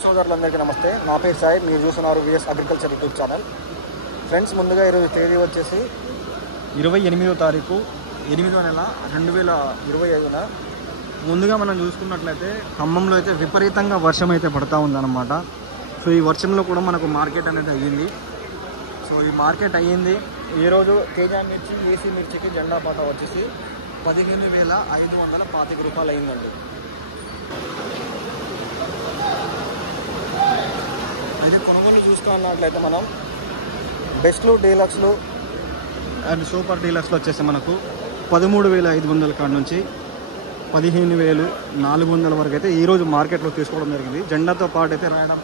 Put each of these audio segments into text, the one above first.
రైతు సోదరులందరికీ నమస్తే. నా పేరు సాయి. మీరు చూస్తున్నారు VS agriculture YouTube channel. Friends, ముందుగా ఈరోజు తేదీ వచ్చేసి 28వ తారీఖు 8వ నెల 2025న. ముందుగా మనం చూసుకున్నట్లయితే ఖమ్మంలో అయితే విపరీతంగా వర్షం అయితే పడుతూ ఉందన్నమాట. సో ఈ వర్షంలో కూడా మనకు మార్కెట్ అనేది అయ్యింది. సో ఈ మార్కెట్ అయ్యింది ఈరోజు తేజ మిర్చి, ఏసీ మిర్చికి జెండా పాట వచ్చేసి 15,525 రూపాయలు అయిందండి. అయితే కొనుగోలు చూసుకున్నట్లయితే మనం బెస్ట్లు, డీలక్స్లు అండ్ సూపర్ డీలక్స్లో వచ్చేసి మనకు 13,500 కాడ నుంచి 15,400 వరకు అయితే ఈరోజు మార్కెట్లో తీసుకోవడం జరిగింది. జెండాతో పాటు అయితే రాయడం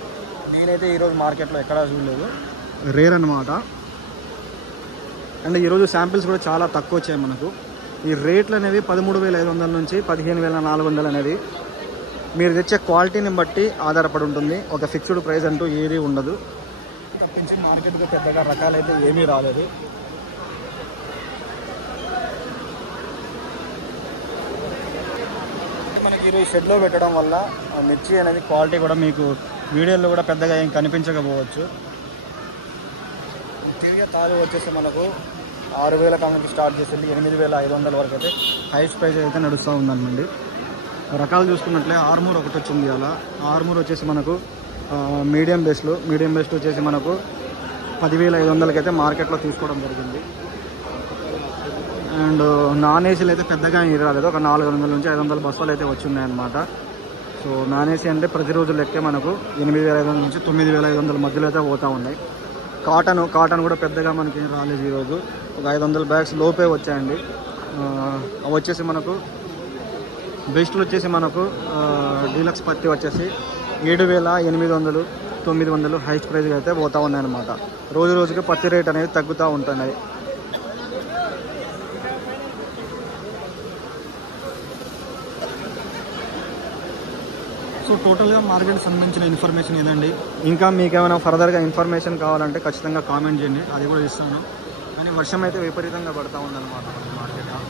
నేనైతే ఈరోజు మార్కెట్లో ఎక్కడా చూడలేదు, రేర్ అన్నమాట. అండ్ ఈరోజు శాంపిల్స్ కూడా చాలా తక్కువ వచ్చాయి మనకు. ఈ రేట్లు అనేవి 13,500 నుంచి 15,400 అనేది మీరు తెచ్చే క్వాలిటీని బట్టి ఆధారపడి ఉంటుంది. ఒక ఫిక్స్డ్ ప్రైస్ అంటూ ఏది ఉండదు. తప్పించి మార్కెట్గా పెద్దగా రకాలైతే ఏమీ రాలేదు. మనకి ఈరోజు షెడ్లో పెట్టడం వల్ల మిర్చి అనేది క్వాలిటీ కూడా మీకు వీడియోలో కూడా పెద్దగా ఏం కనిపించకపోవచ్చు. తిరిగే తాలు వచ్చేసి మనకు 6,000 కానుంచి స్టార్ట్ చేసింది 8,500 వరకు అయితే హైయెస్ట్ ప్రైస్ అయితే నడుస్తూ ఉందన్నమాట. రకాలు చూసుకున్నట్లే ఆర్మూర్ ఒకటి వచ్చింది. అలా ఆర్మూర్ వచ్చేసి మనకు మీడియం బెస్ట్ వచ్చేసి మనకు 10,500 అయితే మార్కెట్లో తీసుకోవడం జరిగింది. అండ్ నాన్ ఏసీలు అయితే పెద్దగా ఏం రాలేదు. ఒక 400 నుంచి 500 బస్తాలు అయితే వచ్చిన్నాయన్నమాట. సో నాన్ ఏసీ అంటే ప్రతిరోజు లెక్కే మనకు 8,500 నుంచి 9,500 మధ్యలో అయితే పోతూ ఉన్నాయి. కాటన్ కూడా పెద్దగా మనకి రాలేదు. ఈరోజు ఒక 500 బ్యాగ్స్ లోపే వచ్చాయండి. అవి వచ్చేసి మనకు బెస్ట్లు వచ్చేసి మనకు డీలక్స్ పత్తి వచ్చేసి 7,800, 900 హైయెస్ట్ ప్రైస్గా అయితే పోతూ ఉన్నాయన్నమాట. రోజుకి పత్తి రేట్ అనేది తగ్గుతూ ఉంటున్నాయి. సో టోటల్గా మార్కెట్కి సంబంధించిన ఇన్ఫర్మేషన్ ఇదండి. ఇంకా మీకు ఏమైనా ఫర్దర్గా ఇన్ఫర్మేషన్ కావాలంటే ఖచ్చితంగా కామెంట్ చేయండి, అది కూడా ఇస్తాను. కానీ వర్షం అయితే విపరీతంగా పడుతూ ఉందన్నమాట మార్కెట్లో.